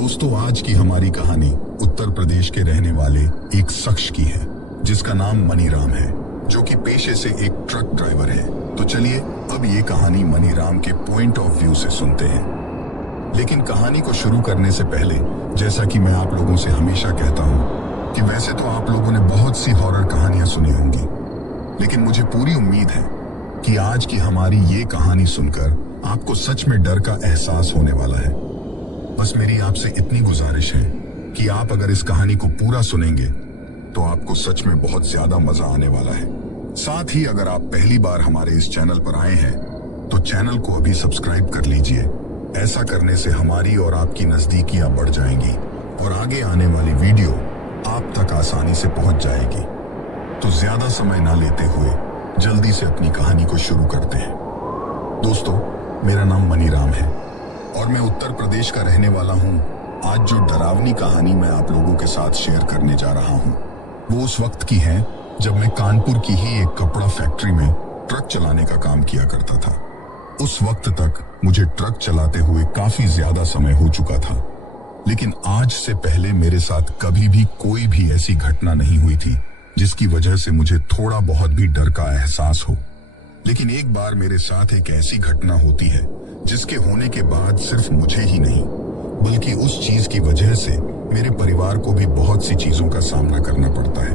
दोस्तों, आज की हमारी कहानी उत्तर प्रदेश के रहने वाले एक शख्स की है जिसका नाम मनीराम है, जो कि पेशे से एक ट्रक ड्राइवर है। तो चलिए अब ये कहानी मनीराम के पॉइंट ऑफ व्यू से सुनते हैं। लेकिन कहानी को शुरू करने से पहले, जैसा कि मैं आप लोगों से हमेशा कहता हूँ कि वैसे तो आप लोगों ने बहुत सी हॉरर कहानियां सुनी होंगी, लेकिन मुझे पूरी उम्मीद है कि आज की हमारी ये कहानी सुनकर आपको सच में डर का एहसास होने वाला है। बस मेरी आपसे इतनी गुजारिश है कि आप अगर इस कहानी को पूरा सुनेंगे तो आपको सच में बहुत ज्यादा मजा आने वाला है। साथ ही अगर आप पहली बार हमारे इस चैनल पर आए हैं तो चैनल को अभी सब्सक्राइब कर लीजिए। ऐसा करने से हमारी और आपकी नजदीकियां बढ़ जाएंगी और आगे आने वाली वीडियो आप तक आसानी से पहुंच जाएगी। तो ज्यादा समय ना लेते हुए जल्दी से अपनी कहानी को शुरू करते हैं। दोस्तों, मेरा नाम मनीराम है और मैं उत्तर प्रदेश का रहने वाला हूँ। आज जो डरावनी कहानी मैं आप लोगों के साथ शेयर करने जा रहा हूँ वो उस वक्त की है जब मैं कानपुर की ही एक कपड़ा फैक्ट्री में ट्रक चलाने का काम किया करता था। उस वक्त तक मुझे ट्रक चलाते हुए काफी ज्यादा समय हो चुका था, लेकिन आज से पहले मेरे साथ कभी भी कोई भी ऐसी घटना नहीं हुई थी जिसकी वजह से मुझे थोड़ा बहुत भी डर का एहसास हो। लेकिन एक बार मेरे साथ एक ऐसी घटना होती है जिसके होने के बाद सिर्फ मुझे ही नहीं बल्कि उस चीज की वजह से मेरे परिवार को भी बहुत सी चीजों का सामना करना पड़ता है,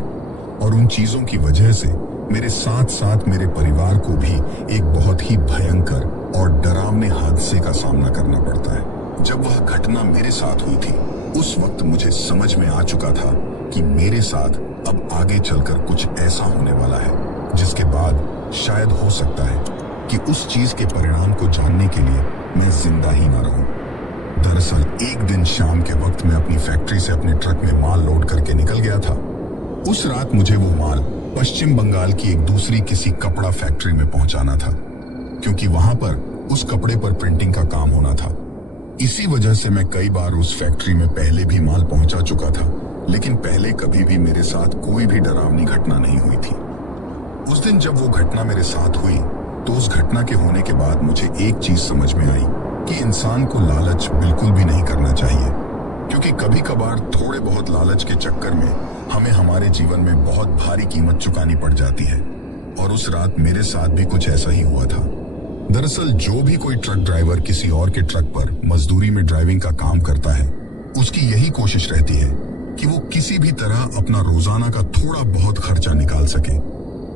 और उन चीजों की वजह से मेरे साथ साथ मेरे परिवार को भी एक बहुत ही भयंकर और डरावने हादसे का सामना करना पड़ता है। जब वह घटना मेरे साथ हुई थी उस वक्त मुझे समझ में आ चुका था कि मेरे साथ अब आगे चलकर कुछ ऐसा होने वाला है जिसके बाद शायद हो सकता है कि उस चीज के परिणाम को जानने के लिए मैं जिंदा ही ना रहूं। दरअसल एक दिन शाम के वक्त मैं अपनी फैक्ट्री से अपने ट्रक में माल लोड करके निकल गया था। उस रात मुझे वो माल पश्चिम बंगाल की एक दूसरी किसी कपड़ा फैक्ट्री में पहुंचाना था, क्योंकि वहां पर उस कपड़े पर प्रिंटिंग का काम होना था। इसी वजह से मैं कई बार उस फैक्ट्री में पहले भी माल पहुंचा चुका था, लेकिन पहले कभी भी मेरे साथ कोई भी डरावनी घटना नहीं हुई थी। उस दिन जब वो घटना मेरे साथ हुई तो उस घटना के होने के बाद मुझे एक चीज समझ में आई कि इंसान को लालच बिल्कुल भी नहीं करना चाहिए, क्योंकि कभी कभार थोड़े बहुत लालच के चक्कर में हमें हमारे जीवन में बहुत भारी कीमत चुकानी पड़ जाती है। और उस रात मेरे साथ भी कुछ ऐसा ही हुआ था। दरअसल जो भी कोई ट्रक ड्राइवर किसी और के ट्रक पर मजदूरी में ड्राइविंग का काम करता है, उसकी यही कोशिश रहती है कि वो किसी भी तरह अपना रोजाना का थोड़ा बहुत खर्चा निकाल सके।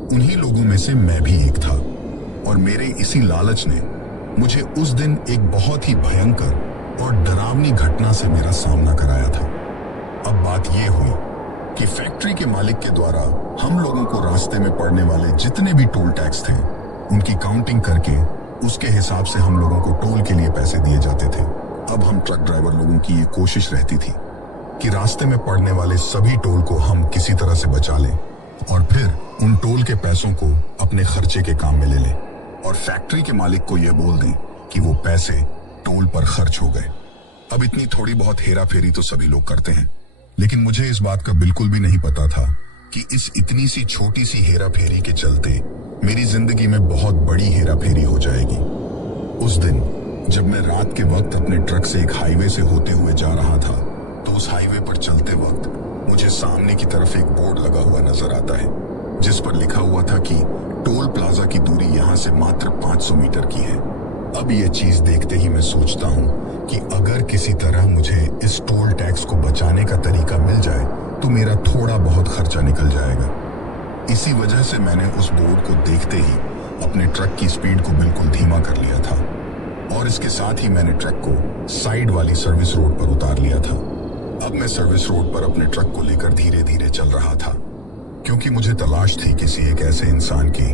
उन्हीं लोगों में से मैं भी एक था, और मेरे इसी लालच ने मुझे उस दिन एक बहुत ही भयंकर और डरावनी घटना से मेरा सामना कराया था। अब बात यह हुई कि फैक्ट्री के मालिक के द्वारा हम लोगों को रास्ते में पड़ने वाले जितने भी टोल टैक्स थे उनकी काउंटिंग करके उसके हिसाब से हम लोगों को टोल के लिए पैसे दिए जाते थे। अब हम ट्रक ड्राइवर लोगों की ये कोशिश रहती थी कि रास्ते में पड़ने वाले सभी टोल को हम किसी तरह से बचा लें और फिर उन टोल के पैसों को अपने खर्चे के काम में ले लें, और फैक्ट्री के मालिक को यह बोल दें कि वो पैसे टोल पर खर्च हो गए। अब इतनी थोड़ी बहुत हेरा फेरी तो सभी लोग करते हैं, लेकिन मुझे इस बात का बिल्कुल भी नहीं पता था कि इस इतनी सी छोटी सी हेरा फेरी के चलते मेरी जिंदगी में बहुत बड़ी हेरा फेरी हो जाएगी। उस दिन जब मैं रात के वक्त अपने ट्रक से एक हाईवे से होते हुए जा रहा था तो उस हाईवे पर चलते वक्त मुझे सामने की तरफ एक बोर्ड लगा हुआ नजर आता है जिस पर लिखा हुआ था कि टोल प्लाजा की दूरी यहाँ से मात्र 500 मीटर की है। अब ये चीज देखते ही मैं सोचता हूँ कि अगर किसी तरह मुझे इस टोल टैक्स को बचाने का तरीका मिल जाए तो मेरा थोड़ा बहुत खर्चा निकल जाएगा। इसी वजह से मैंने उस बोर्ड को देखते ही अपने ट्रक की स्पीड को बिल्कुल धीमा कर लिया था, और इसके साथ ही मैंने ट्रक को साइड वाली सर्विस रोड पर उतार लिया था। अब मैं सर्विस रोड पर अपने ट्रक को लेकर धीरे धीरे चल रहा था, क्योंकि मुझे तलाश थी किसी एक ऐसे इंसान की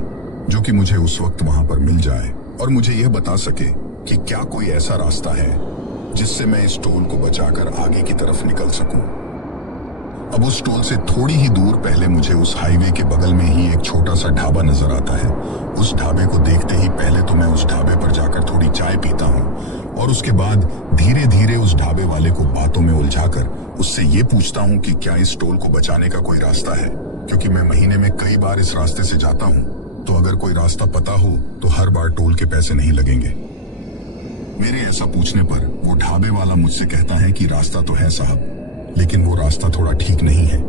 जो कि मुझे उस वक्त वहां पर मिल जाए और मुझे यह बता सके कि क्या कोई ऐसा रास्ता है जिससे मैं इस टोल को बचाकर आगे की तरफ निकल सकूं। अब उस टोल से थोड़ी ही दूर पहले मुझे उस हाईवे के बगल में ही एक छोटा सा ढाबा नजर आता है। उस ढाबे को देखते ही पहले तो मैं उस ढाबे पर जाकर थोड़ी चाय पीता हूँ और उसके बाद धीरे धीरे उस ढाबे वाले को बातों में उलझाकर उससे ये पूछता हूँ कि क्या इस टोल को बचाने का कोई रास्ता है, क्योंकि मैं महीने में कई बार इस रास्ते से जाता हूँ, तो अगर कोई रास्ता पता हो तो हर बार टोल के पैसे नहीं लगेंगे। मेरे ऐसा पूछने पर वो ढाबे वाला मुझसे कहता है कि रास्ता तो है साहब, लेकिन वो रास्ता थोड़ा ठीक नहीं है।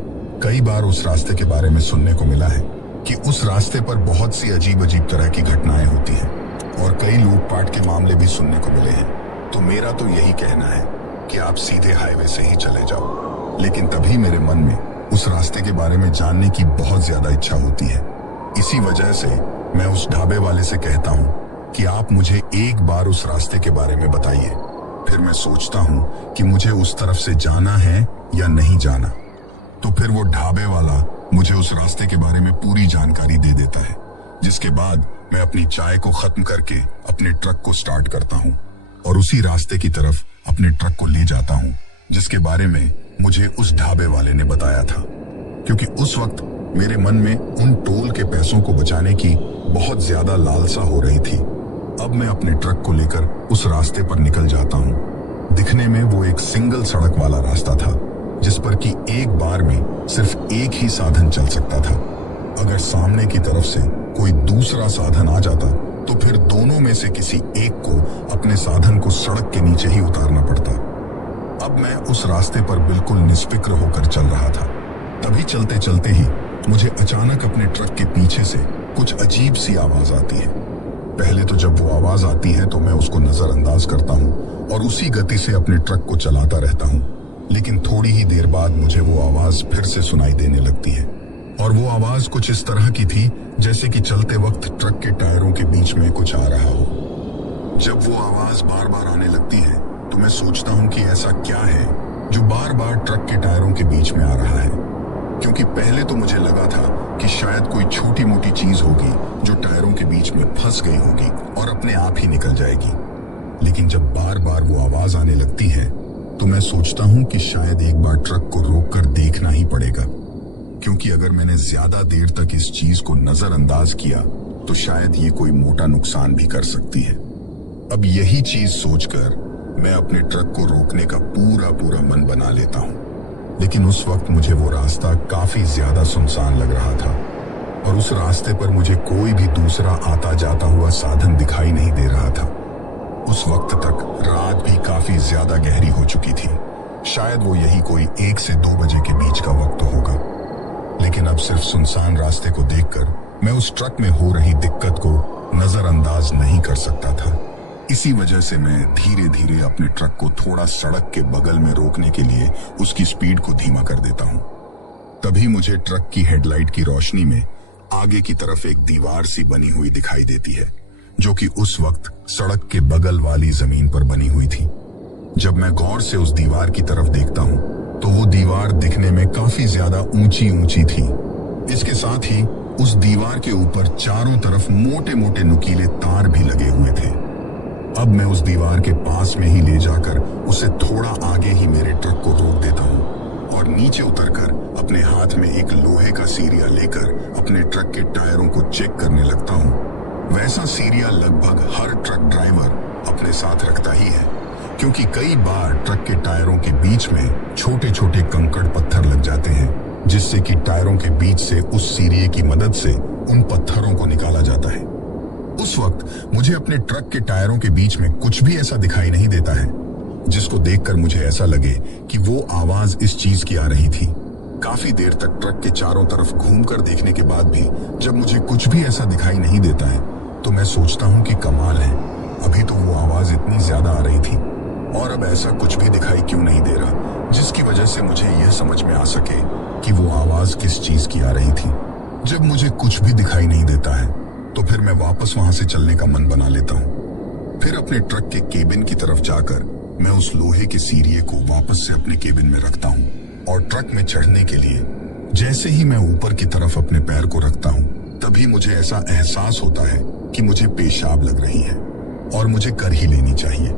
कई बार उस रास्ते के बारे में सुनने को मिला है कि उस रास्ते पर बहुत सी अजीब अजीब तरह की घटनाएं होती हैं और कई लूटपाट के मामले भी सुनने को मिले हैं। तो मेरा तो यही कहना है कि आप सीधे हाईवे से ही चले जाओ। लेकिन तभी मेरे मन में उस रास्ते के बारे में जानने की बहुत ज्यादा इच्छा होती है। इसी वजह से मैं उस ढाबे वाले से कहता हूँ कि आप मुझे एक बार उस रास्ते के बारे में बताइए। फिर मैं सोचता हूँ कि मुझे उस तरफ से जाना है या नहीं जाना। तो फिर वो ढाबे वाला मुझे उस रास्ते के बारे में पूरी जानकारी दे देता है, जिसके बाद मैं अपनी चाय को खत्म करके अपने ट्रक को स्टार्ट करता हूँ और उसी रास्ते की तरफ अपने ट्रक को ले जाता हूँ जिसके बारे में मुझे उस ढाबे वाले ने बताया था। क्योंकि उस वक्त मेरे मन में उन टोल के पैसों को बचाने की बहुत ज्यादा लालसा हो रही थी। अब मैं अपने ट्रक को लेकर उस रास्ते पर निकल जाता हूँ। दिखने में वो एक सिंगल सड़क वाला रास्ता था जिस पर कि एक बार में सिर्फ एक ही साधन चल सकता था। अगर सामने की तरफ से कोई दूसरा साधन आ जाता तो फिर दोनों में से किसी एक को अपने साधन को सड़क के नीचे ही उतारना पड़ता। अब मैं उस रास्ते पर बिल्कुल निष्फिक्र होकर चल रहा था। तभी चलते चलते ही मुझे अचानक अपने ट्रक के पीछे से कुछ अजीब सी आवाज आती है। पहले तो जब वो आवाज आती है तो मैं उसको नजरअंदाज करता हूँ और उसी गति से अपने ट्रक को चलाता रहता हूँ। लेकिन थोड़ी ही देर बाद मुझे वो आवाज फिर से सुनाई देने लगती है और वो आवाज कुछ इस तरह की थी जैसे कि चलते वक्त ट्रक के टायरों के बीच में कुछ आ रहा हो। जब वो आवाज बार बार आने लगती है तो मैं सोचता हूँ कि ऐसा क्या है जो बार बार ट्रक के टायरों के बीच में आ रहा है। क्योंकि पहले तो मुझे लगा था कि शायद कोई छोटी मोटी चीज होगी जो टायरों के बीच में फंस गई होगी और अपने आप ही निकल जाएगी। लेकिन जब बार बार वो आवाज आने लगती है तो मैं सोचता हूँ कि शायद एक बार ट्रक को रोककर देखना ही पड़ेगा, क्योंकि अगर मैंने ज्यादा देर तक इस चीज को नजरअंदाज किया तो शायद ये कोई मोटा नुकसान भी कर सकती है। अब यही चीज सोचकर मैं अपने ट्रक को रोकने का पूरा मन बना लेता हूँ। लेकिन उस वक्त मुझे वो रास्ता काफी ज्यादा सुनसान लग रहा था और उस रास्ते पर मुझे कोई भी दूसरा आता जाता हुआ साधन दिखाई नहीं दे रहा था। उस वक्त तक रात भी काफी ज्यादा गहरी हो चुकी थी। शायद वो यही कोई 1 से 2 बजे के बीच का वक्त होगा। लेकिन अब सिर्फ सुनसान रास्ते को देखकर मैं उस ट्रक में हो रही दिक्कत को नजरअंदाज नहीं कर सकता था। इसी वजह से मैं धीरे धीरे अपने ट्रक को थोड़ा सड़क के बगल में रोकने के लिए उसकी स्पीड को धीमा कर देता हूँ। तभी मुझे ट्रक की हेडलाइट की रोशनी में आगे की तरफ एक दीवार सी बनी हुई दिखाई देती है, जो कि उस वक्त सड़क के बगल वाली जमीन पर बनी हुई थी। जब मैं गौर से उस दीवार की तरफ देखता हूँ तो वो दीवार दिखने में काफी ज्यादा ऊंची थी। इसके साथ ही उस दीवार के ऊपर चारों तरफ मोटे मोटे नुकीले तार भी लगे हुए थे। अब मैं उस दीवार के पास में ही ले जाकर उसे थोड़ा आगे ही मेरे ट्रक को रोक देता हूँ और नीचे उतरकर अपने हाथ में एक लोहे का सीरिया लेकर अपने ट्रक के टायरों को चेक करने लगता हूँ। वैसा सीरिया लगभग हर ट्रक ड्राइवर अपने साथ रखता ही है, क्योंकि कई बार ट्रक के टायरों के बीच में छोटे छोटे कंकड़ पत्थर लग जाते हैं, जिससे कि टायरों के बीच से उस सीरिये की मदद से उन पत्थरों को निकाला जाता है। उस वक्त मुझे अपने ट्रक के टायरों के बीच में कुछ भी ऐसा दिखाई नहीं देता है जिसको देखकर मुझे ऐसा लगे कि वो आवाज इस चीज की आ रही थी। काफी देर तक ट्रक के चारों तरफ घूमकर देखने के बाद भी जब मुझे कुछ भी ऐसा दिखाई नहीं देता है तो मैं सोचता हूँ कि कमाल है, अभी तो वो आवाज इतनी ज्यादा आ रही थी और अब ऐसा कुछ भी दिखाई क्यों नहीं दे रहा, जिसकी वजह से मुझे यह समझ में आ सके कि वो आवाज किस चीज की आ रही थी। जब मुझे कुछ भी दिखाई नहीं देता है तो फिर मैं वापस वहां से चलने का मन बना लेता हूँ। फिर अपने ट्रक के केबिन की तरफ जाकर मैं उस लोहे के सीरिये को वापस से अपने केबिन में रखता हूँ और ट्रक में चढ़ने के लिए जैसे ही मैं ऊपर की तरफ अपने पैर को रखता हूँ तभी मुझे ऐसा एहसास होता है कि मुझे पेशाब लग रही है और मुझे कर ही लेनी चाहिए,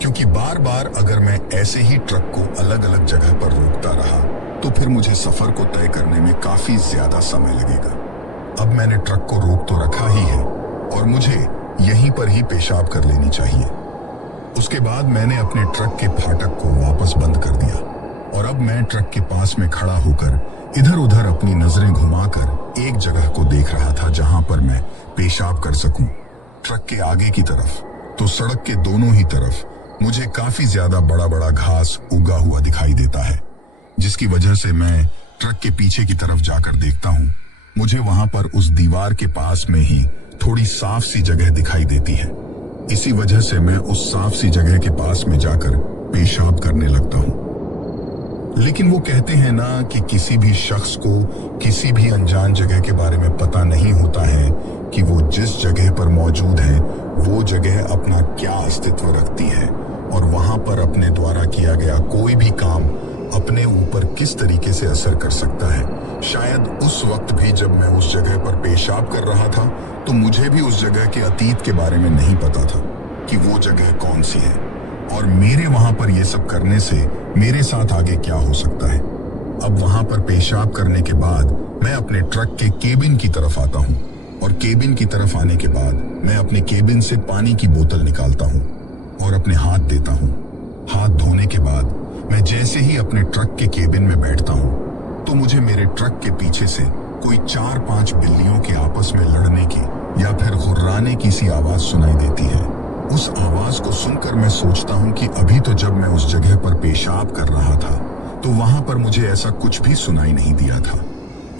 क्योंकि बार बार अगर मैं ऐसे ही ट्रक को अलग अलग जगह पर रोकता रहा तो फिर मुझे सफर को तय करने में काफी ज्यादा समय लगेगा। अब मैंने ट्रक को रोक तो रखा ही है और मुझे यहीं पर ही पेशाब कर लेनी चाहिए। उसके बाद मैंने अपने ट्रक के फाटक को वापस बंद कर दिया और अब मैं ट्रक के पास में खड़ा होकर इधर उधर अपनी नजरें घुमाकर एक जगह को देख रहा था जहां पर मैं पेशाब कर सकूं। ट्रक के आगे की तरफ तो सड़क के दोनों ही तरफ मुझे काफी ज्यादा बड़ा बड़ा घास उगा हुआ दिखाई देता है, जिसकी वजह से मैं ट्रक के पीछे की तरफ जाकर देखता हूँ। मुझे वहां पर उस दीवार के पास में ही थोड़ी साफ सी जगह दिखाई देती है। इसी वजह से मैं उस साफ सी जगह के पास में जाकर पेशाब करने लगता हूँ। लेकिन वो कहते हैं ना कि किसी भी शख्स को किसी भी अनजान जगह के बारे में पता नहीं होता है कि वो जिस जगह पर मौजूद है वो जगह अपना क्या अस्तित्व रखती है और वहां पर अपने द्वारा किया गया कोई भी काम अपने ऊपर किस तरीके से असर कर सकता है। शायद उस वक्त भी जब मैं उस जगह पर पेशाब कर रहा था तो मुझे भी उस जगह के अतीत के बारे में नहीं पता था कि वो जगह कौन सी है और मेरे वहां पर ये सब करने से मेरे साथ आगे क्या हो सकता है। अब वहां पर पेशाब करने के बाद मैं अपने ट्रक के केबिन की तरफ आता हूँ और केबिन की तरफ आने के बाद मैं अपने केबिन से पानी की बोतल निकालता हूँ और अपने हाथ देता हूँ। हाथ धोने के बाद मैं जैसे ही अपने ट्रक के केबिन में बैठता हूँ तो मुझे मेरे ट्रक के पीछे से कोई 4-5 बिल्लियों के आपस में लड़ने की या फिर घुर्राने की सी आवाज सुनाई देती है। उस आवाज को सुनकर मैं सोचता हूँ कि अभी तो जब मैं उस जगह पर पेशाब कर रहा था तो वहां पर मुझे ऐसा कुछ भी सुनाई नहीं दिया था,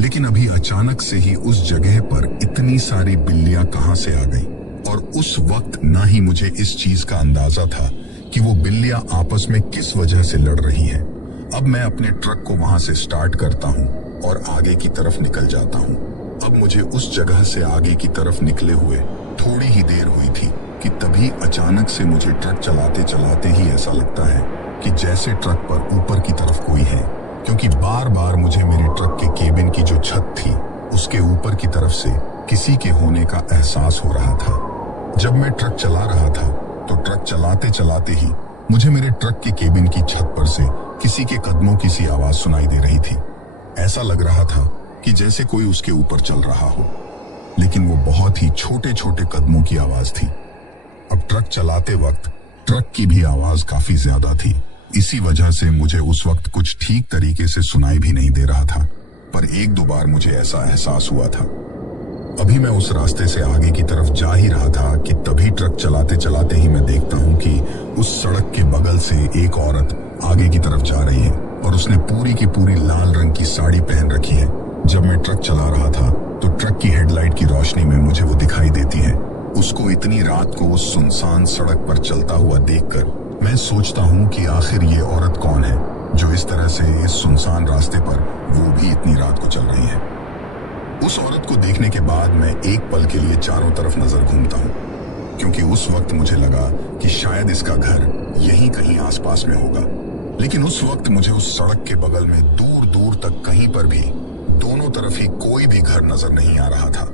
लेकिन अभी अचानक से ही उस जगह पर इतनी सारी बिल्लियां कहां से आ गई और उस वक्त ना ही मुझे इस चीज का अंदाजा था कि वो बिल्लियां आपस में किस वजह से लड़ रही हैं। अब मैं अपने ट्रक को वहां से स्टार्ट करता हूं और आगे की तरफ निकल जाता हूं। अब मुझे उस जगह से आगे की तरफ निकले हुए थोड़ी ही देर हुई थी कि तभी अचानक से मुझे ट्रक चलाते चलाते ही ऐसा लगता है कि जैसे ट्रक पर ऊपर की तरफ कोई है, क्योंकि बार बार मुझे मेरे ट्रक के केबिन की जो छत थी उसके ऊपर की तरफ से किसी के होने का एहसास हो रहा था। जब मैं ट्रक चला रहा था तो ट्रक चलाते चलाते ही मुझे मेरे ट्रक के केबिन की छत पर से किसी के कदमों की सी आवाज सुनाई दे रही थी। ऐसा लग रहा था कि जैसे कोई उसके ऊपर चल रहा हो, लेकिन वो बहुत ही छोटे छोटे कदमों की आवाज थी। अब ट्रक चलाते वक्त ट्रक की भी आवाज काफी ज्यादा थी, इसी वजह से मुझे उस वक्त कुछ ठीक तरीके से सुनाई भी नहीं दे रहा था, पर 1-2 बार मुझे ऐसा एहसास हुआ था। अभी मैं उस रास्ते से आगे की तरफ जा ही रहा था कि तभी ट्रक चलाते चलाते ही मैं देखता हूँ कि उस सड़क के बगल से एक औरत आगे की तरफ जा रही है और उसने पूरी की पूरी लाल रंग की साड़ी पहन रखी है। जब मैं ट्रक चला रहा था तो ट्रक की हेडलाइट की रोशनी में मुझे वो दिखाई देती है। उसको इतनी रात को उस सुनसान सड़क पर चलता हुआ देखकर मैं सोचता हूँ कि आखिर ये औरत कौन है जो इस तरह से इस सुनसान रास्ते पर वो भी इतनी रात को चल रही है। उस औरत को देखने के बाद मैं एक पल के लिए चारों तरफ नजर घूमता हूँ, क्योंकि उस वक्त मुझे लगा कि शायद इसका घर यहीं कहीं आसपास में होगा। लेकिन उस वक्त मुझे उस सड़क के बगल में दूर दूर तक कहीं पर भी दोनों तरफ ही कोई भी घर नजर नहीं आ रहा था।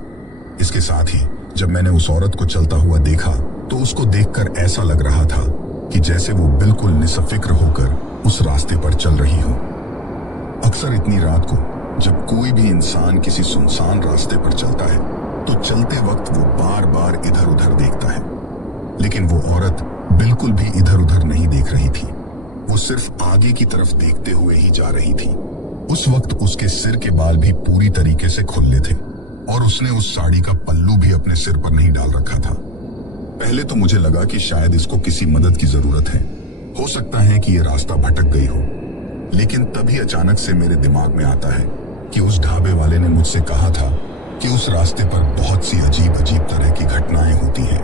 इसके साथ ही जब मैंने उस औरत को चलता हुआ देखा तो उसको देखकर ऐसा लग रहा था कि जैसे वो बिल्कुल निसफिक्र होकर उस रास्ते पर चल रही हो। अक्सर इतनी रात को जब कोई भी इंसान किसी सुनसान रास्ते पर चलता है तो चलते वक्त वो बार बार इधर उधर देखता है, लेकिन वो औरत बिल्कुल भी इधर उधर नहीं देख रही थी। वो सिर्फ आगे की तरफ देखते हुए ही जा रही थी। उस वक्त उसके सिर के बाल भी पूरी तरीके से खुले थे और उसने उस साड़ी का पल्लू भी अपने सिर पर नहीं डाल रखा था। पहले तो मुझे लगा कि शायद इसको किसी मदद की जरूरत है, हो सकता है कि ये रास्ता भटक गई हो। लेकिन तभी अचानक से मेरे दिमाग में आता है कि उस ढाबे वाले ने मुझसे कहा था कि उस रास्ते पर बहुत सी अजीब अजीब तरह की घटनाएं होती हैं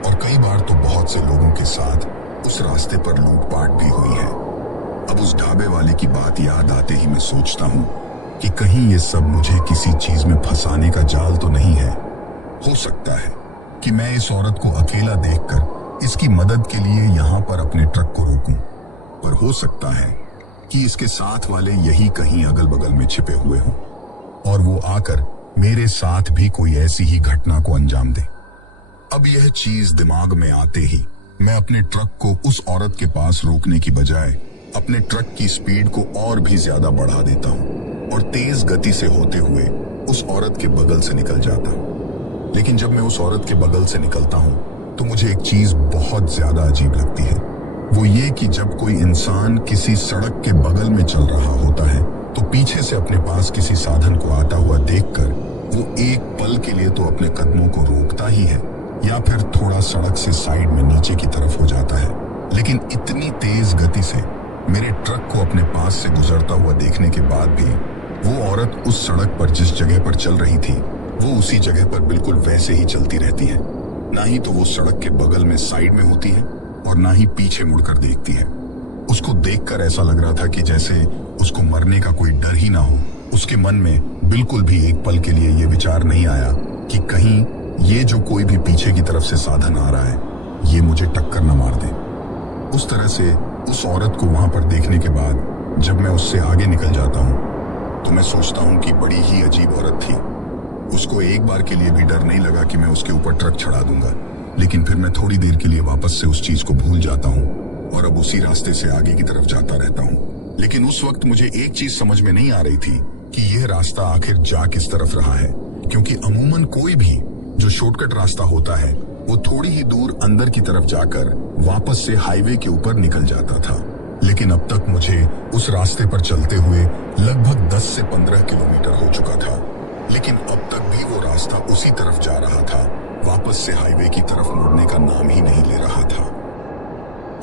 और कई बार तो बहुत से लोगों के साथ उस रास्ते पर लूटपाट भी हुई है। अब उस ढाबे वाले की बात याद आते ही मैं सोचता हूँ कि कहीं ये सब मुझे किसी चीज में फंसाने का जाल तो नहीं है। हो सकता है कि मैं इस औरत को अकेला देखकर इसकी मदद के लिए यहाँ पर अपने ट्रक को रोकूं, पर हो सकता है कि इसके साथ वाले यही कहीं अगल बगल में छिपे हुए हों और वो आकर मेरे साथ भी कोई ऐसी ही घटना को अंजाम दे। अब यह चीज दिमाग में आते ही मैं अपने ट्रक को उस औरत के पास रोकने की बजाय अपने ट्रक की स्पीड को और भी ज्यादा बढ़ा देता हूँ और तेज गति से होते हुए उस औरत के बगल से निकल जाता हूँ। लेकिन जब मैं उस औरत के बगल से निकलता हूँ तो मुझे एक चीज बहुत ज्यादा अजीब लगती है। वो ये कि जब कोई इंसान किसी सड़क के बगल में चल रहा होता है तो पीछे से अपने पास किसी साधन को आता हुआ देखकर वो एक पल के लिए तो अपने कदमों को रोकता ही है, या फिर थोड़ा सड़क से साइड में नीचे की तरफ हो जाता है। लेकिन इतनी तेज गति से मेरे ट्रक को अपने पास से गुजरता हुआ देखने के बाद भी वो औरत उस सड़क पर जिस जगह पर चल रही थी वो उसी जगह पर बिल्कुल वैसे ही चलती रहती है। ना ही तो वो सड़क के बगल में साइड में होती है और ना ही पीछे मुड़कर देखती है। उसको देखकर ऐसा लग रहा था कि जैसे उसको मरने का कोई डर ही ना हो। उसके मन में बिल्कुल भी एक पल के लिए ये विचार नहीं आया कि कहीं ये जो कोई भी पीछे की तरफ से साधन आ रहा है ये मुझे टक्कर न मार दे। उस तरह से उस औरत को वहां पर देखने के बाद जब मैं उससे आगे निकल जाता हूं तो मैं सोचता हूं कि बड़ी ही अजीब औरत थी। उसको एक बार के लिए भी डर नहीं लगा कि मैं उसके ऊपर ट्रक चढ़ा दूंगा। लेकिन फिर मैं थोड़ी देर के लिए वापस से उस चीज को भूल जाता हूँ और अब उसी रास्ते से आगे की तरफ जाता रहता हूँ। लेकिन उस वक्त मुझे एक चीज समझ में नहीं आ रही थी कि यह रास्ता आखिर जा किस तरफ रहा है, क्योंकि अमूमन कोई भी जो शॉर्टकट रास्ता होता है वो थोड़ी ही दूर अंदर की तरफ जाकर वापस से हाईवे के ऊपर निकल जाता था। लेकिन अब तक मुझे उस रास्ते पर चलते हुए लगभग 10 से 15 किलोमीटर हो चुका था, लेकिन अब तक भी वो रास्ता उसी तरफ जा रहा था, वापस से हाईवे की तरफ मुड़ने का नाम ही नहीं ले रहा था।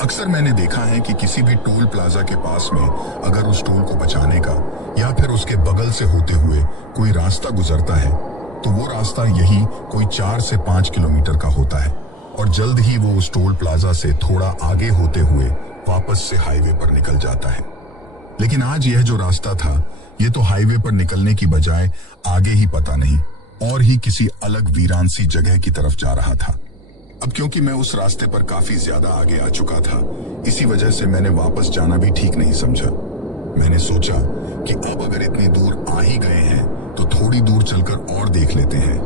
अक्सर मैंने देखा है कि किसी भी टोल प्लाजा के पास में अगर उस टोल को बचाने का या फिर उसके बगल से होते हुए कोई रास्ता गुजरता है तो वो रास्ता यही कोई 4 से 5 किलोमीटर का होता है और जल्द ही वो उस टोल प्लाजा से थोड़ा आगे होते हुए वापस से हाईवे पर निकल जाता है। लेकिन आज यह जो रास्ता था ये तो हाईवे पर निकलने की बजाय आगे ही पता नहीं और ही किसी अलग वीरान सी जगह की तरफ जा रहा था। अब क्योंकि मैं उस रास्ते पर काफी ज्यादा आगे आ चुका था, इसी वजह से मैंने वापस जाना भी ठीक नहीं समझा। मैंने सोचा कि अब अगर इतनी दूर आ ही गए हैं तो थोड़ी दूर चलकर और देख लेते हैं,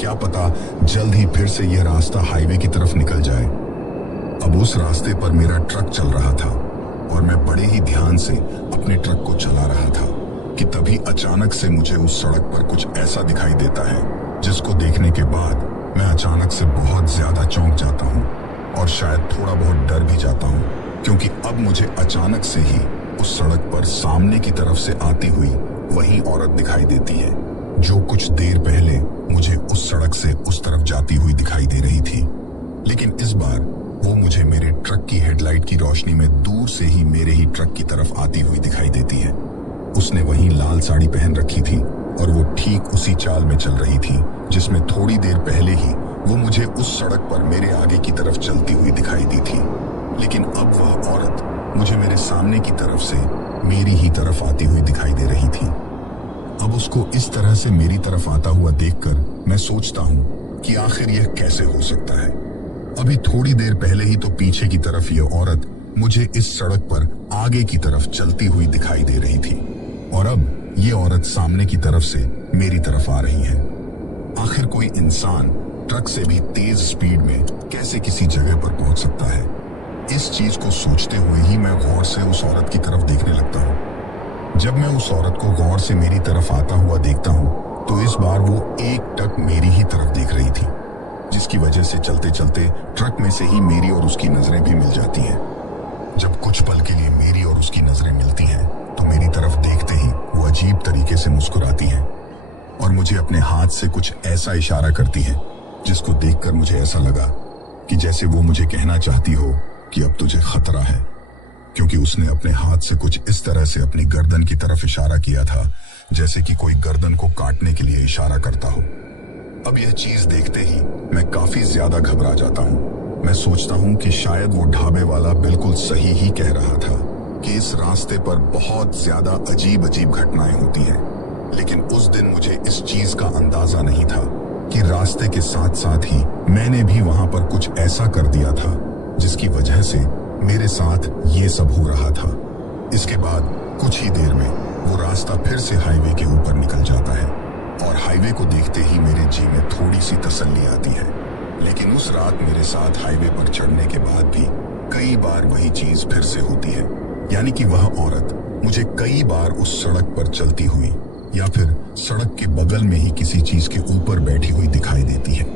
क्या पता जल्द ही फिर से यह रास्ता हाईवे की तरफ निकल जाए। अब उस रास्ते पर मेरा ट्रक चल रहा था और मैं बड़े ही ध्यान से अपने ट्रक को चला रहा था कि तभी अचानक से मुझे उस सड़क पर कुछ ऐसा दिखाई देता है जिसको देखने के बाद मैं अचानक से बहुत ज्यादा चौंक जाता हूँ और शायद थोड़ा बहुत डर भी जाता हूँ, क्योंकि अब मुझे अचानक से ही उस सड़क पर सामने की तरफ से आती हुई वही औरत दिखाई देती है जो कुछ देर पहले मुझे उस सड़क से उस तरफ जाती हुई दिखाई दे रही थी। लेकिन इस बार वो मुझे मेरे ट्रक की हेडलाइट की रोशनी में दूर से ही मेरे ही ट्रक की तरफ आती हुई दिखाई देती है। उसने वही लाल साड़ी पहन रखी थी और वो ठीक उसी चाल में चल रही थी जिसमें थोड़ी देर पहले ही वो मुझे उस सड़क पर मेरे आगे की तरफ चलती हुई दिखाई दी थी। लेकिन अब वह औरत मुझे मेरे सामने की तरफ से मेरी ही तरफ आती हुई दिखाई दे रही थी। अब उसको इस तरह से मेरी तरफ आता हुआ देखकर मैं सोचता हूँ कि आखिर यह कैसे हो सकता है। अभी थोड़ी देर पहले ही तो पीछे की तरफ यह औरत मुझे इस सड़क पर आगे की तरफ चलती हुई दिखाई दे रही थी और अब ये औरत सामने की तरफ से मेरी तरफ आ रही है। आखिर कोई इंसान ट्रक से भी तेज स्पीड में कैसे किसी जगह पर पहुंच सकता है? इस चीज को सोचते हुए ही मैं गौर से उस औरत की तरफ देखने लगता हूँ। जब मैं उस औरत को गौर से मेरी तरफ आता हुआ देखता हूँ तो इस बार वो एकटक मेरी ही तरफ देख रही थी, जिसकी वजह से चलते चलते ट्रक में से ही मेरी और उसकी नजरें भी मिल जाती हैं। जब कुछ पल के लिए मेरी और उसकी नजरें मिलती हैं तो मेरी तरफ देखते ही वो अजीब तरीके से मुस्कुराती है और मुझे अपने हाथ से कुछ ऐसा इशारा करती है जिसको देखकर मुझे ऐसा लगा कि जैसे वो मुझे कहना चाहती हो कि अब तुझे खतरा है, क्योंकि उसने अपने हाथ से कुछ इस तरह से अपनी गर्दन की तरफ इशारा किया था जैसे कि कोई गर्दन को काटने के लिए इशारा करता हो। अब यह चीज देखते ही मैं काफी ज्यादा घबरा जाता हूँ। मैं सोचता हूँ कि शायद वो ढाबे वाला बिल्कुल सही ही कह रहा था कि इस रास्ते पर बहुत ज्यादा अजीब अजीब घटनाएं होती हैं। लेकिन उस दिन मुझे इस चीज का अंदाजा नहीं था कि रास्ते के साथ साथ ही मैंने भी वहां पर कुछ ऐसा कर दिया था जिसकी वजह से मेरे साथ ये सब हो रहा था। इसके बाद कुछ ही देर में वो रास्ता फिर से हाईवे के ऊपर निकल जाता है और हाईवे को देखते ही मेरे जी में थोड़ी सी तसल्ली आती है। लेकिन उस रात मेरे साथ हाईवे पर चढ़ने के बाद भी कई बार वही चीज फिर से होती है, यानी कि वह औरत मुझे कई बार उस सड़क पर चलती हुई या फिर सड़क के बगल में ही किसी चीज के ऊपर बैठी हुई दिखाई देती है।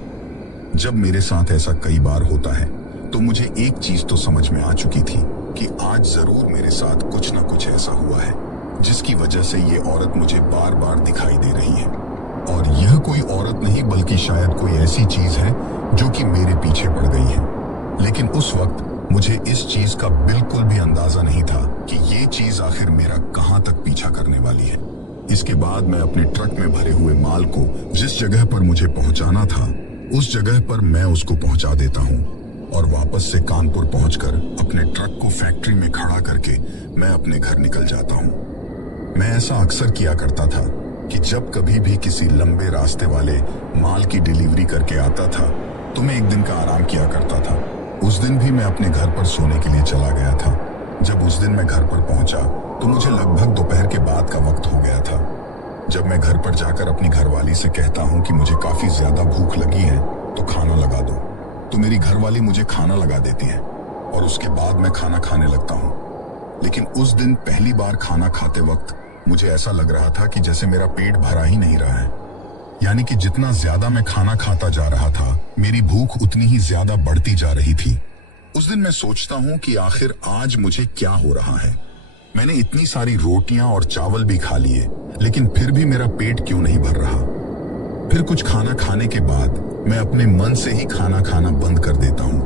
जब मेरे साथ ऐसा कई बार होता है तो मुझे एक चीज तो समझ में आ चुकी थी कि आज जरूर मेरे साथ कुछ ना कुछ ऐसा हुआ है जिसकी वजह से ये औरत मुझे बार बार दिखाई दे रही है। और यह कोई औरत नहीं बल्कि शायद कोई ऐसी चीज है जो कि मेरे पीछे पड़ गई है। लेकिन उस वक्त मुझे इस चीज का बिल्कुल भी अंदाजा नहीं था कि ये चीज आखिर मेरा कहां तक पीछा करने वाली है। इसके बाद मैं अपने ट्रक में भरे हुए माल को जिस जगह पर मुझे पहुंचाना था उस जगह पर मैं उसको पहुंचा देता हूं और वापस से कानपुर पहुंचकर अपने ट्रक को फैक्ट्री में खड़ा करके मैं अपने घर निकल जाता हूं। मैं ऐसा अक्सर किया करता था कि जब कभी भी किसी लंबे रास्ते वाले माल की डिलीवरी करके आता था तो मैं एक दिन का आराम किया करता था। उस दिन भी मैं अपने घर पर सोने के लिए चला गया था। जब उस दिन मैं घर पर पहुंचा तो मुझे लगभग दोपहर के बाद का वक्त हो गया था। जब मैं घर पर जाकर अपनी घरवाली से कहता हूं कि मुझे काफी ज्यादा भूख लगी है तो खाना लगा दो, तो मेरी घरवाली मुझे खाना लगा देती है और उसके बाद मैं खाना खाने लगता हूं। लेकिन उस दिन पहली बार खाना खाते वक्त मुझे ऐसा लग रहा था कि जैसे मेरा पेट भरा ही नहीं रहा है, यानी कि जितना ज्यादा मैं खाना खाता जा रहा था मेरी भूख उतनी ही ज्यादा बढ़ती जा रही थी। उस दिन मैं सोचता हूं कि आखिर आज मुझे क्या हो रहा है। मैंने इतनी सारी रोटियां और चावल भी खा लिए लेकिन फिर भी मेरा पेट क्यों नहीं भर रहा। फिर कुछ खाना खाने के बाद मैं अपने मन से ही खाना खाना बंद कर देता हूं,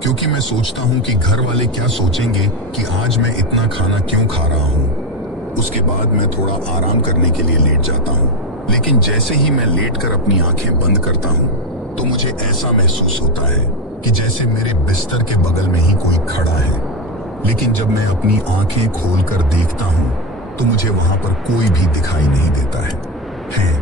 क्योंकि मैं सोचता हूं कि घर वाले क्या सोचेंगे कि आज मैं इतना खाना क्यों खा रहा हूं। उसके बाद मैं थोड़ा आराम करने के लिए लेट जाता हूं, लेकिन जैसे ही मैं लेटकर अपनी आंखें बंद करता हूं तो मुझे ऐसा महसूस होता है कि जैसे मेरे बिस्तर के बगल में ही कोई खड़ा है। लेकिन जब मैं अपनी आंखें खोलकर देखता हूं तो मुझे वहां पर कोई भी दिखाई नहीं देता है।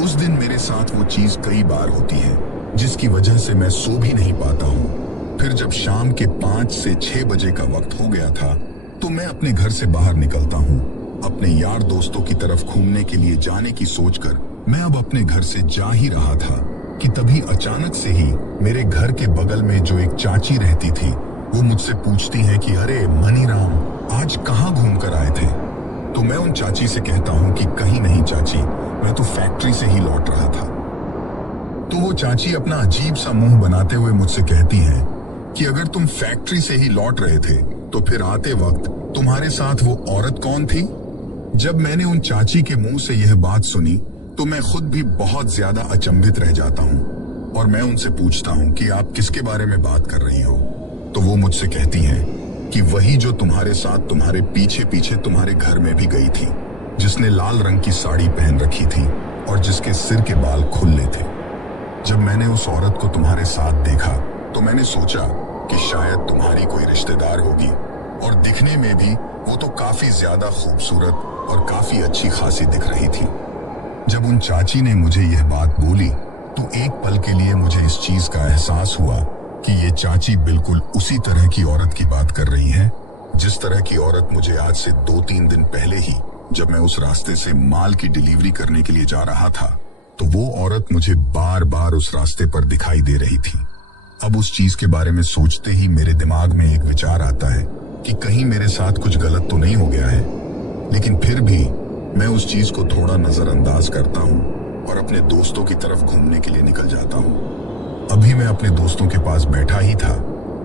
उस दिन मेरे साथ वो चीज कई बार होती है जिसकी वजह से मैं सो भी नहीं पाता हूं। फिर जब शाम के 5 से 6 बजे का वक्त हो गया था तो मैं अपने घर से बाहर निकलता हूं। अपने यार दोस्तों की तरफ घूमने के लिए जाने की सोचकर मैं अब अपने घर से जा ही रहा था कि तभी अचानक से ही मेरे घर के बगल में जो एक चाची रहती थी वो मुझसे पूछती है कि अरे मनीराम, आज कहाँ घूम कर आए थे। तो मैं उन चाची से कहता हूँ कि कहीं नहीं चाची, मैं तो फैक्ट्री से ही लौट रहा था। तो वो चाची अपना अजीब सा मुंह बनाते हुए मुझसे कहती हैं कि अगर तुम फैक्ट्री से ही लौट रहे थे तो फिर आते वक्त तुम्हारे साथ वो औरत कौन थी। जब मैंने उन चाची के मुंह से यह बात सुनी तो मैं खुद भी बहुत ज्यादा अचंभित रह जाता हूँ और मैं उनसे पूछता हूँ कि आप किसके बारे में बात कर रही हो। तो वो मुझसे कहती हैं कि वही जो तुम्हारे साथ तुम्हारे पीछे पीछे तुम्हारे घर में भी गई थी, जिसने लाल रंग की साड़ी पहन रखी थी और जिसके सिर के बाल खुले थे। जब मैंने उस औरत को तुम्हारे साथ देखा तो मैंने सोचा कि शायद तुम्हारी कोई रिश्तेदार होगी, और दिखने में भी वो तो काफी ज्यादा खूबसूरत और काफी अच्छी खासी दिख रही थी। जब उन चाची ने मुझे यह बात बोली तो एक पल के लिए मुझे इस चीज का एहसास हुआ कि ये चाची बिल्कुल उसी तरह की औरत की बात कर रही है जिस तरह की औरत मुझे आज से 2-3 दिन पहले ही, जब मैं उस रास्ते से माल की डिलीवरी करने के लिए जा रहा था, तो वो औरत मुझे बार बार उस रास्ते पर दिखाई दे रही थी। अब उस चीज के बारे में सोचते ही मेरे दिमाग में एक विचार आता है कि कहीं मेरे साथ कुछ गलत तो नहीं हो गया है। लेकिन फिर भी मैं उस चीज को थोड़ा नजरअंदाज करता हूँ और अपने दोस्तों की तरफ घूमने के लिए निकल जाता हूँ। अभी मैं अपने दोस्तों के पास बैठा ही था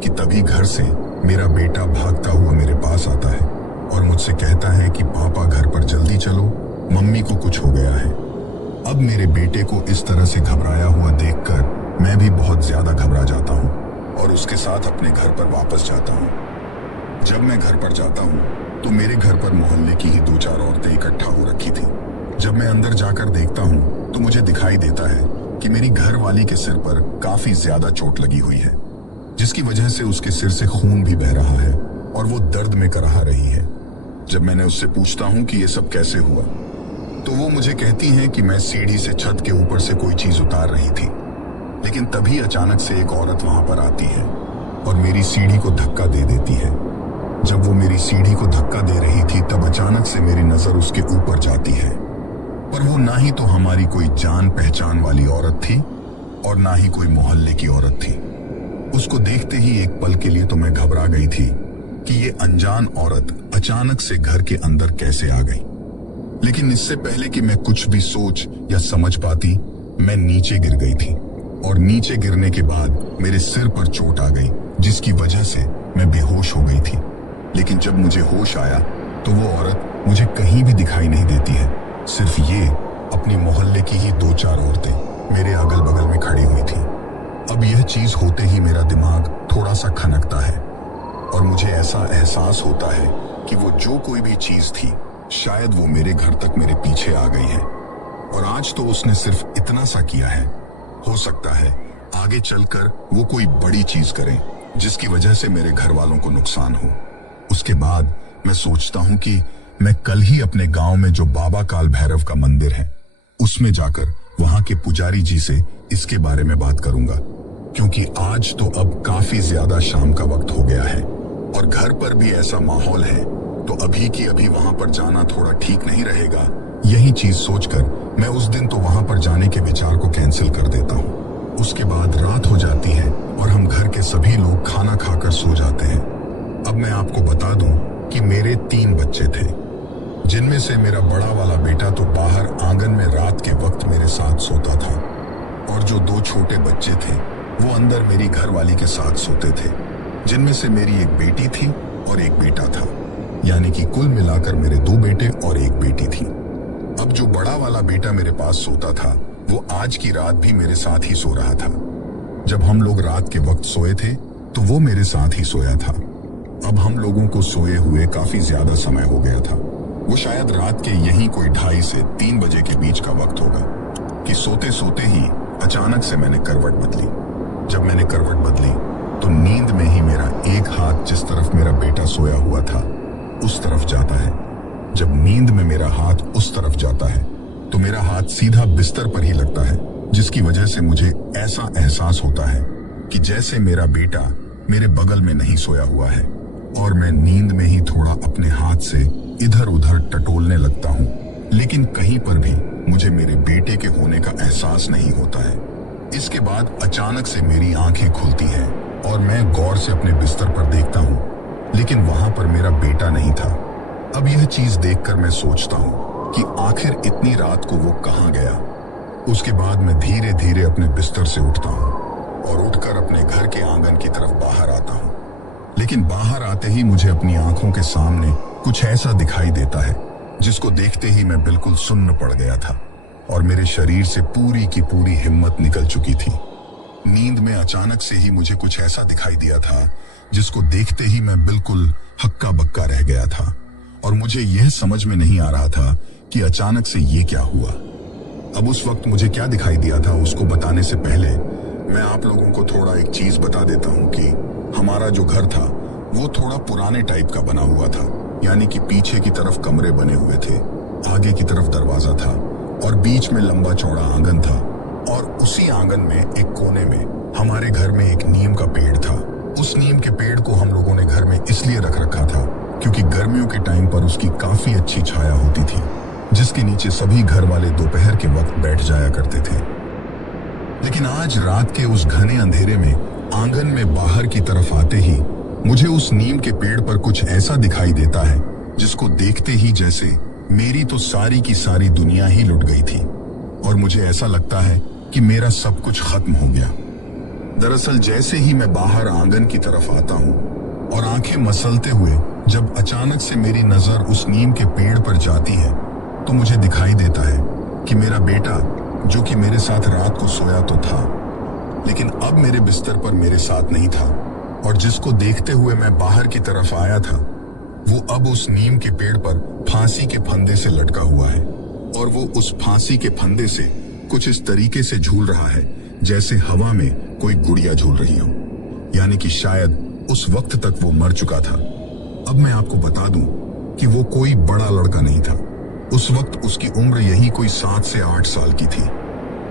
कि तभी घर से मेरा बेटा भागता हुआ मेरे पास आता है और मुझसे कहता है कि पापा घर पर जल्दी चलो, मम्मी को कुछ हो गया है। अब मेरे बेटे को इस तरह से घबराया हुआ देखकर मैं भी बहुत ज्यादा घबरा जाता हूँ और उसके साथ अपने घर पर वापस जाता हूँ। जब मैं घर पर जाता हूँ तो मेरे घर पर मोहल्ले की ही 2-4 औरतें इकट्ठा हो रखी थी। जब मैं अंदर जाकर देखता हूँ तो मुझे दिखाई देता है कि मेरी घर वाली के सिर पर काफी ज्यादा चोट लगी हुई है, जिसकी वजह से उसके सिर से खून भी बह रहा है और वो दर्द में कराह रही है। जब मैंने उससे पूछता हूँ कि ये सब कैसे हुआ तो वो मुझे कहती हैं कि मैं सीढ़ी से छत के ऊपर से कोई चीज उतार रही थी, लेकिन तभी अचानक से एक औरत वहां पर आती है और मेरी सीढ़ी को धक्का दे देती है। जब वो मेरी सीढ़ी को धक्का दे रही थी तब अचानक से मेरी नजर उसके ऊपर जाती है, पर वो ना ही तो हमारी कोई जान पहचान वाली औरत थी और ना ही कोई मोहल्ले की औरत थी। उसको देखते ही एक पल के लिए तो मैं घबरा गई थी कि ये अनजान औरत अचानक से घर के अंदर कैसे आ गई। लेकिन इससे पहले कि मैं कुछ भी सोच या समझ पाती, मैं नीचे गिर गई थी और नीचे गिरने के बाद मेरे सिर पर चोट आ गई, जिसकी वजह से मैं बेहोश हो गई थी। लेकिन जब मुझे होश आया तो वो औरत मुझे कहीं भी दिखाई नहीं देती है। सिर्फ ये अपनी मोहल्ले की ही 2-4 औरतें मेरे अगल बगल में खड़ी हुई थी। अब यह चीज होते ही मेरा दिमाग थोड़ा सा खनकता है और मुझे ऐसा एहसास होता है कि वो जो कोई भी चीज थी शायद वो मेरे घर तक मेरे पीछे आ गई है और आज तो उसने सिर्फ इतना सा किया है, हो सकता है आगे चलकर वो कोई बड़ी चीज करे जिसकी वजह से मेरे घर वालों को नुकसान हो। उसके बाद मैं सोचता हूँ कि मैं कल ही अपने गांव में जो बाबा काल भैरव का मंदिर है उसमें जाकर वहां के पुजारी जी से इसके बारे में बात करूंगा, क्योंकि आज तो अब काफी ज्यादा शाम का वक्त हो गया है और घर पर भी ऐसा माहौल है, तो अभी की अभी वहां पर जाना थोड़ा ठीक नहीं रहेगा। यही चीज सोचकर मैं उस दिन तो वहां पर जाने के विचार को कैंसिल कर देता हूँ। उसके बाद रात हो जाती है और हम घर के सभी लोग खाना खाकर सो जाते हैं। अब मैं आपको बता दूं कि मेरे 3 बच्चे थे, जिनमें से मेरा बड़ा वाला बेटा तो बाहर आंगन में रात के वक्त मेरे साथ सोता था और जो 2 छोटे बच्चे थे वो अंदर मेरी घरवाली के साथ सोते थे, जिनमें से मेरी एक बेटी थी और एक बेटा था, यानी कि कुल मिलाकर मेरे 2 बेटे और एक बेटी थी। अब जो बड़ा वाला बेटा मेरे पास सोता था वो आज की रात भी मेरे साथ ही सो रहा था। जब हम लोग रात के वक्त सोए थे तो वो मेरे साथ ही सोया था। अब हम लोगों को सोए हुए काफी ज्यादा समय हो गया था। वो शायद रात के यही कोई 2:30 से 3 बजे के बीच का वक्त होगा कि सोते सोते ही अचानक से मैंने करवट बदली। जब मैंने करवट बदली तो नींद में ही मेरा एक हाथ जिस तरफ मेरा बेटा सोया हुआ था उस तरफ जाता है। जब नींद में मेरा हाथ उस तरफ जाता है तो मेरा हाथ सीधा बिस्तर पर ही लगता है, जिसकी वजह से मुझे ऐसा एहसास होता है कि जैसे मेरा बेटा मेरे बगल में नहीं सोया हुआ है और मैं नींद में ही थोड़ा अपने हाथ से इधर उधर टटोलने लगता हूँ, लेकिन कहीं पर भी मुझे मेरे बेटे के होने का एहसास नहीं होता है। इसके बाद अचानक से मेरी आंखें खुलती हैं और मैं गौर से अपने बिस्तर पर देखता हूँ, लेकिन वहां पर मेरा बेटा नहीं था। अब यह चीज देखकर मैं सोचता हूँ कि आखिर इतनी रात को वो कहाँ गया। उसके बाद मैं धीरे धीरे अपने बिस्तर से उठता हूँ और उठकर अपने घर के आंगन की तरफ बाहर आता हूँ, लेकिन बाहर आते ही मुझे अपनी आंखों के सामने कुछ ऐसा दिखाई देता है जिसको देखते ही मैं बिल्कुल सुन्न पड़ गया था और मेरे शरीर से पूरी की पूरी हिम्मत निकल चुकी थी। नींद में अचानक से ही मुझे कुछ ऐसा दिखाई दिया था जिसको देखते ही मैं बिल्कुल हक्का बक्का रह गया था और मुझे यह समझ में नहीं आ रहा था कि अचानक से ये क्या हुआ। अब उस वक्त मुझे क्या दिखाई दिया था उसको बताने से पहले मैं आप लोगों को थोड़ा एक चीज बता देता हूँ कि हमारा जो घर था वो थोड़ा पुराने टाइप का बना हुआ था, यानी कि पीछे की तरफ कमरे बने हुए थे, आगे की तरफ दरवाजा था और बीच में लंबा चौड़ा आंगन था और उसी आंगन में एक कोने में हमारे घर में एक नीम का पेड़ था। उस नीम के पेड़ को हम लोगों ने घर में इसलिए रख रखा था क्योंकि गर्मियों के टाइम पर उसकी काफी अच्छी छाया होती थी, जिसके नीचे सभी घर वाले दोपहर के वक्त बैठ जाया करते थे। लेकिन आज रात के उस घने अंधेरे में आंगन में बाहर की तरफ आते ही मुझे उस नीम के पेड़ पर कुछ ऐसा दिखाई देता है जिसको देखते ही जैसे मेरी तो सारी की सारी दुनिया ही लुट गई थी और मुझे ऐसा लगता है कि मेरा सब कुछ खत्म हो गया। दरअसल जैसे ही मैं बाहर आंगन की तरफ आता हूँ और आंखें मसलते हुए जब अचानक से मेरी नजर उस नीम के पेड़ पर जाती है तो मुझे दिखाई देता है कि मेरा बेटा, जो कि मेरे साथ रात को सोया तो था लेकिन अब मेरे बिस्तर पर मेरे साथ नहीं था और जिसको देखते हुए मैं बाहर की तरफ आया था वो अब उस नीम के पेड़ पर फांसी के फंदे से लटका हुआ है और वो उस फांसी के फंदे से कुछ इस तरीके से झूल रहा है जैसे हवा में कोई गुड़िया झूल रही हो, यानी कि शायद उस वक्त तक वो मर चुका था। अब मैं आपको बता दूं कि वो कोई बड़ा लड़का नहीं था। उस वक्त उसकी उम्र यही कोई 7 से 8 साल की थी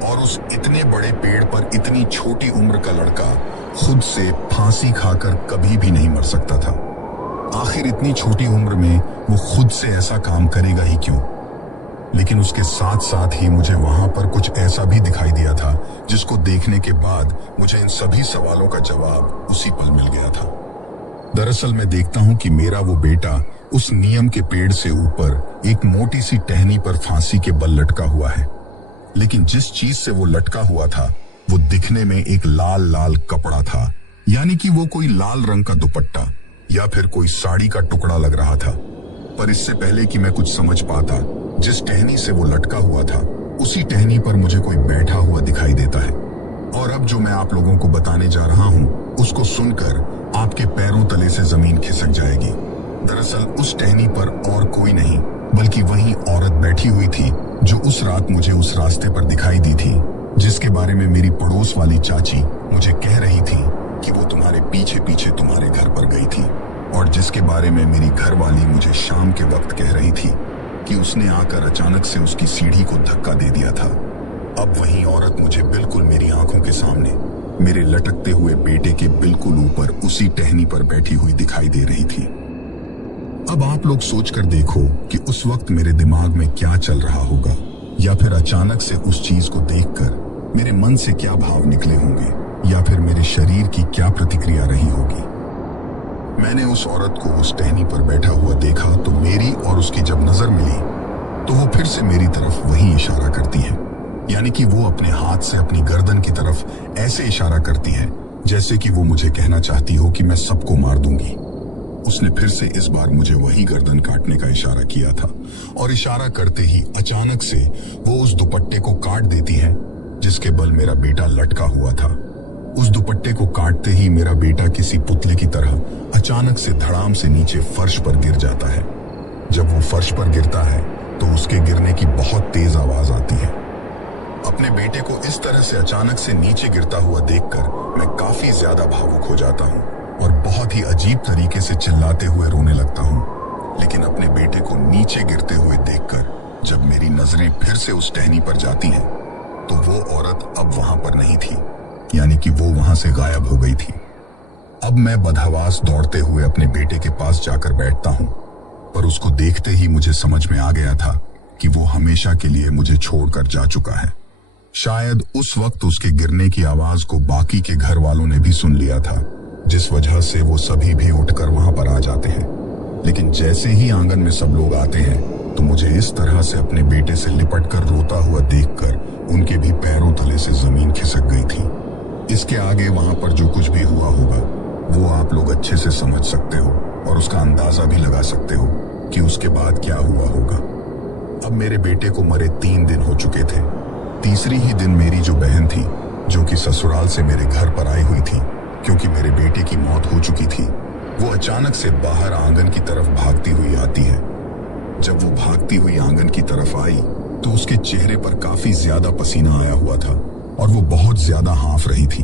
और उस इतने बड़े पेड़ पर इतनी छोटी उम्र का लड़का खुद से फांसी खाकर कभी भी नहीं मर सकता था। आखिर इतनी छोटी उम्र में वो खुद से ऐसा काम करेगा ही क्यों? लेकिन उसके साथ साथ ही मुझे वहां पर कुछ ऐसा भी दिखाई दिया था जिसको देखने के बाद मुझे इन सभी सवालों का जवाब उसी पल मिल गया था। दरअसल मैं देखता हूं कि मेरा वो बेटा उस नीम के पेड़ से ऊपर एक मोटी सी टहनी पर फांसी के बल लटका हुआ है, लेकिन जिस चीज से वो लटका हुआ था वो दिखने में एक लाल लाल कपड़ा था, यानी कि वो कोई लाल रंग का दुपट्टा या फिर कोई साड़ी का टुकड़ा लग रहा था। पर इससे पहले कि मैं कुछ समझ पाता, जिस टहनी से वो लटका हुआ था उसी टहनी पर मुझे कोई बैठा हुआ दिखाई देता है। और अब जो मैं आप लोगों को बताने जा रहा हूं, उसको सुनकर आपके पैरों तले से जमीन खिसक जाएगी। दरअसल उस टहनी पर और कोई नहीं बल्कि वही औरत बैठी हुई थी जो उस रात मुझे उस रास्ते पर दिखाई दी थी, जिसके बारे में मेरी पड़ोस वाली चाची मुझे कह रही थी कि वो तुम्हारे पीछे पीछे तुम्हारे घर पर गई थी, और जिसके बारे में मेरी घरवाली मुझे शाम के वक्त कह रही थी कि उसने आकर अचानक से उसकी सीढ़ी को धक्का दे दिया था। अब वही औरत मुझे बिल्कुल मेरी आंखों के सामने मेरे लटकते हुए बेटे के बिल्कुल ऊपर उसी टहनी पर बैठी हुई दिखाई दे रही थी। अब आप लोग सोचकर देखो कि उस वक्त मेरे दिमाग में क्या चल रहा होगा, या फिर अचानक से उस चीज को देखकर मेरे मन से क्या भाव निकले होंगे, या फिर मेरे शरीर की क्या प्रतिक्रिया रही होगी। मैंने उस औरत को उस टहनी पर बैठा हुआ देखा तो मेरी और उसकी जब नजर मिली तो वो फिर से मेरी तरफ वही इशारा करती है, यानी कि वो अपने हाथ से अपनी गर्दन की तरफ ऐसे इशारा करती है जैसे कि वो मुझे कहना चाहती हो कि मैं सबको मार दूंगी। उसने फिर से इस बार मुझे वही गर्दन काटने का इशारा किया था, और इशारा करते ही अचानक से वो उस दुपट्टे को काट देती है जिसके बल मेरा बेटा लटका हुआ था। उस दुपट्टे को काटते ही मेरा बेटा किसी पुतले की तरह अचानक से धड़ाम से नीचे फर्श पर गिर जाता है। जब वो फर्श पर गिरता है तो उसके गिरने की बहुत तेज आवाज आती है। अपने बेटे को इस तरह से अचानक से नीचे गिरता हुआ देखकर मैं काफी ज्यादा भावुक हो जाता हूँ और बहुत ही अजीब तरीके से चिल्लाते हुए रोने लगता हूँ। लेकिन अपने बेटे को नीचे गिरते हुए देखकर जब मेरी नजरें फिर से उस टहनी पर जाती हैं, तो वो औरत अब वहां पर नहीं थी, यानी कि वो वहां से गायब हो गई थी। अब मैं बदहवास दौड़ते हुए अपने बेटे के पास जाकर बैठता हूँ, पर उसको देखते ही मुझे समझ में आ गया था कि वो हमेशा के लिए मुझे छोड़कर जा चुका है। शायद उस वक्त उसके गिरने की आवाज को बाकी के घर वालों ने भी सुन लिया था, जिस वजह से वो सभी भी उठकर वहां पर आ जाते हैं। लेकिन जैसे ही आंगन में सब लोग आते हैं तो मुझे इस तरह से अपने बेटे से लिपटकर रोता हुआ देखकर उनके भी पैरों तले से जमीन खिसक गई थी। इसके आगे वहां पर जो कुछ भी हुआ होगा वो आप लोग अच्छे से समझ सकते हो और उसका अंदाजा भी लगा सकते हो कि उसके बाद क्या हुआ होगा। अब मेरे बेटे को मरे 3 दिन हो चुके थे। तीसरी ही दिन मेरी जो बहन थी, जो कि ससुराल से मेरे घर पर आई हुई थी क्योंकि मेरे बेटे की मौत हो चुकी थी, वो अचानक से बाहर आंगन की तरफ भागती हुई आती है। जब वो भागती हुई आंगन की तरफ आई तो उसके चेहरे पर काफी ज्यादा पसीना आया हुआ था और वो बहुत ज्यादा हांफ रही थी।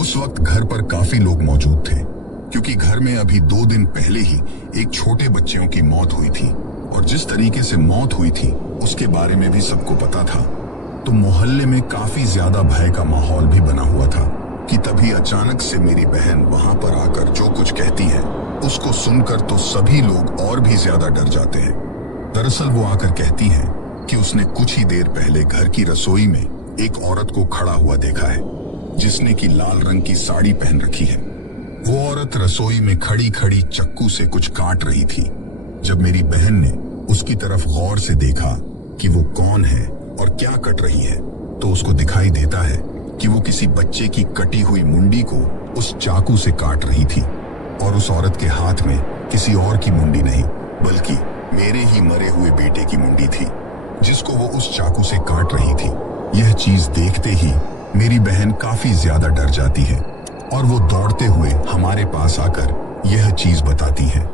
उस वक्त घर पर काफी लोग मौजूद थे क्योंकि घर में अभी 2 दिन पहले ही एक छोटे बच्चों की मौत हुई थी, और जिस तरीके से मौत हुई थी उसके बारे में भी सबको पता था। तो मोहल्ले में काफी ज्यादा भय का माहौल भी बना हुआ था कि तभी अचानक से मेरी बहन वहां पर आकर जो कुछ कहती है उसको सुनकर तो सभी लोग और भी ज्यादा डर जाते हैं। दरअसल वो आकर कहती है कि उसने कुछ ही देर पहले घर की रसोई में एक औरत को खड़ा हुआ देखा है जिसने की लाल रंग की साड़ी पहन रखी है। वो औरत रसोई में खड़ी खड़ी चक्कू से कुछ काट रही थी। जब मेरी बहन ने उसकी तरफ गौर से देखा कि वो कौन है और क्या कट रही है, तो उसको दिखाई देता है कि वो किसी बच्चे की कटी हुई मुंडी को उस चाकू से काट रही थी, और उस औरत के हाथ में किसी और की मुंडी नहीं बल्कि मेरे ही मरे हुए बेटे की मुंडी थी जिसको वो उस चाकू से काट रही थी। यह चीज देखते ही मेरी बहन काफी ज्यादा डर जाती है और वो दौड़ते हुए हमारे पास आकर यह चीज बताती है।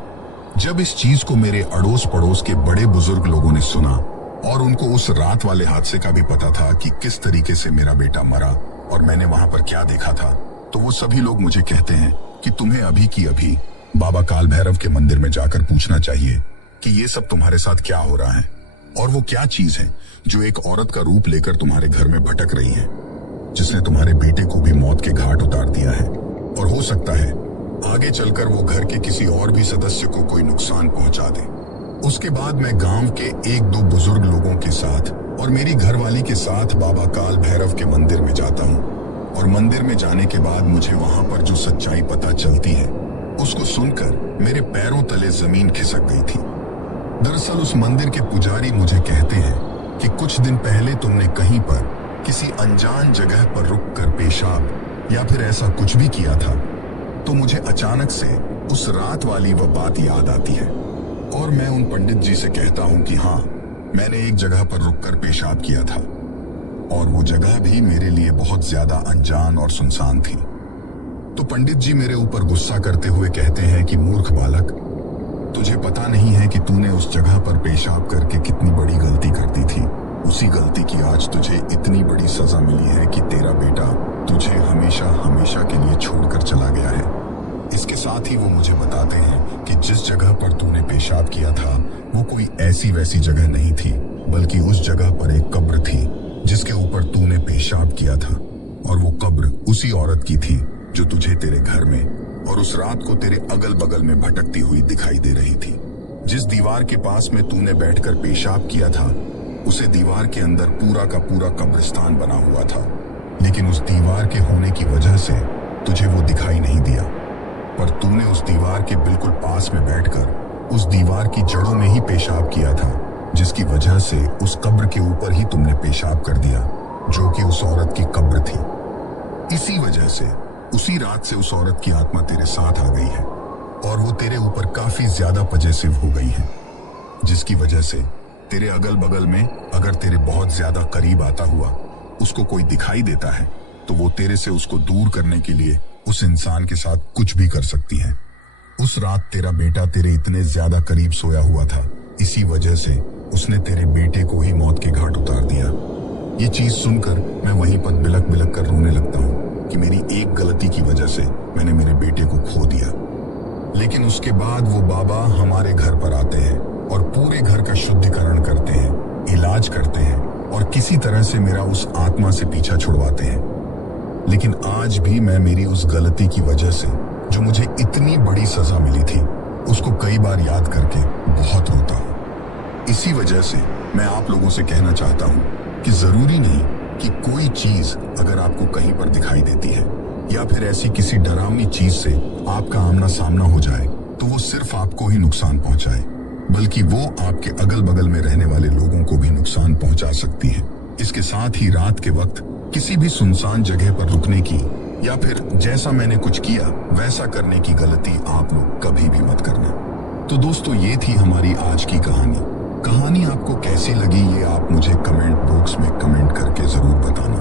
जब इस चीज को मेरे अड़ोस पड़ोस के बड़े बुजुर्ग लोगों ने सुना और उनको उस रात वाले हादसे का भी पता था कि किस तरीके से मेरा बेटा मरा और मैंने वहां पर क्या देखा था, तो वो सभी लोग मुझे कहते हैं कि तुम्हें अभी की अभी बाबा काल भैरव के मंदिर में जाकर पूछना चाहिए कि ये सब तुम्हारे साथ क्या हो रहा है और वो क्या चीज है जो एक औरत का रूप लेकर तुम्हारे घर में भटक रही है, जिसने तुम्हारे बेटे को भी मौत के घाट उतार दिया है, और हो सकता है आगे चलकर वो घर के किसी और भी सदस्य को कोई नुकसान पहुंचा दे। उसके बाद मैं गांव के 1-2 बुजुर्ग लोगों के साथ और मेरी घरवाली के साथ बाबा काल भैरव के मंदिर में जाता हूँ, और मंदिर में जाने के बाद मुझे वहां पर जो सच्चाई पता चलती है उसको सुनकर मेरे पैरों तले जमीन खिसक गई थी। दरअसल उस मंदिर के पुजारी मुझे कहते हैं कि कुछ दिन पहले तुमने कहीं पर किसी अनजान जगह पर रुककर पेशाब या फिर ऐसा कुछ भी किया था। तो मुझे अचानक से उस रात वाली वह बात याद आती है और मैं उन पंडित जी से कहता हूं कि हाँ, मैंने एक जगह पर रुककर पेशाब किया था और वो जगह भी मेरे लिए बहुत ज्यादा अनजान और सुनसान थी। तो पंडित जी मेरे ऊपर गुस्सा करते हुए कहते हैं कि मूर्ख बालक, तुझे पता नहीं है कि तूने उस जगह पर पेशाब करके कितनी बड़ी गलती कर दी थी। उसी गलती की आज तुझे इतनी बड़ी सजा मिली है कि तेरा बेटा तुझे हमेशा हमेशा के लिए छोड़कर चला गया है। इसके साथ ही वो मुझे बताते हैं कि जिस जगह पर तूने पेशाब किया था वो कोई ऐसी वैसी जगह नहीं थी, बल्कि उस जगह पर एक कब्र थी जिसके ऊपर तूने पेशाब किया था। और वो कब्र उसी औरत की थी जो तुझे तेरे घर में और उस रात को तेरे अगल बगल में भटकती हुई दिखाई दे रही थी। जिस दीवार के पास में तूने बैठकर पेशाब किया था उसे दीवार के अंदर पूरा का पूरा कब्रिस्तान बना हुआ था, लेकिन उस दीवार के होने की वजह से तुझे वो दिखाई नहीं दिया। पर तूने उस दीवार के बिल्कुल पास में बैठकर उस दीवार की जड़ों में ही पेशाब किया था, जिसकी वजह से उस कब्र के ऊपर ही तुमने पेशाब कर दिया जो कि उस औरत की कब्र थी। इसी वजह से उसी रात से उस औरत की आत्मा तेरे साथ आ गई है और वो तेरे ऊपर काफी ज्यादा पजेसिव हो गई है, जिसकी वजह से तेरे अगल बगल में अगर तेरे बहुत ज्यादा करीब आता हुआ उसको कोई दिखाई देता है तो वो तेरे से उसको दूर करने के लिए उस इंसान के साथ कुछ भी कर सकती है। उस रात तेरा बेटा तेरे इतने ज्यादा करीब सोया हुआ था, इसी वजह से उसने तेरे बेटे को ही मौत के घाट उतार दिया। ये चीज सुनकर मैं वहीं पर बिलक बिलक कर रोने लगता हूँ कि मेरी एक गलती की वजह से मैंने मेरे बेटे को खो दिया। लेकिन उसके बाद वो बाबा हमारे घर पर आते हैं और पूरे घर का शुद्धिकरण करते हैं, इलाज करते हैं और किसी तरह से मेरा उस आत्मा से पीछा छुड़वाते हैं। लेकिन आज भी मैं मेरी उस गलती की वजह से जो मुझे इतनी बड़ी सजा मिली थी उसको कई बार याद करके बहुत रोता हूँ। इसी वजह से मैं आप लोगों से कहना चाहता हूँ कि जरूरी नहीं कि कोई चीज अगर आपको कहीं पर दिखाई देती है या फिर ऐसी किसी डरावनी चीज से आपका आमना सामना हो जाए तो वो सिर्फ आपको ही नुकसान पहुंचाए, बल्कि वो आपके अगल बगल में रहने वाले लोगों को भी नुकसान पहुंचा सकती है। इसके साथ ही रात के वक्त किसी भी सुनसान जगह पर रुकने की या फिर जैसा मैंने कुछ किया वैसा करने की गलती आप लोग कभी भी मत करना। तो दोस्तों, ये थी हमारी आज की कहानी आपको कैसी लगी ये आप मुझे कमेंट बॉक्स में कमेंट करके जरूर बताना।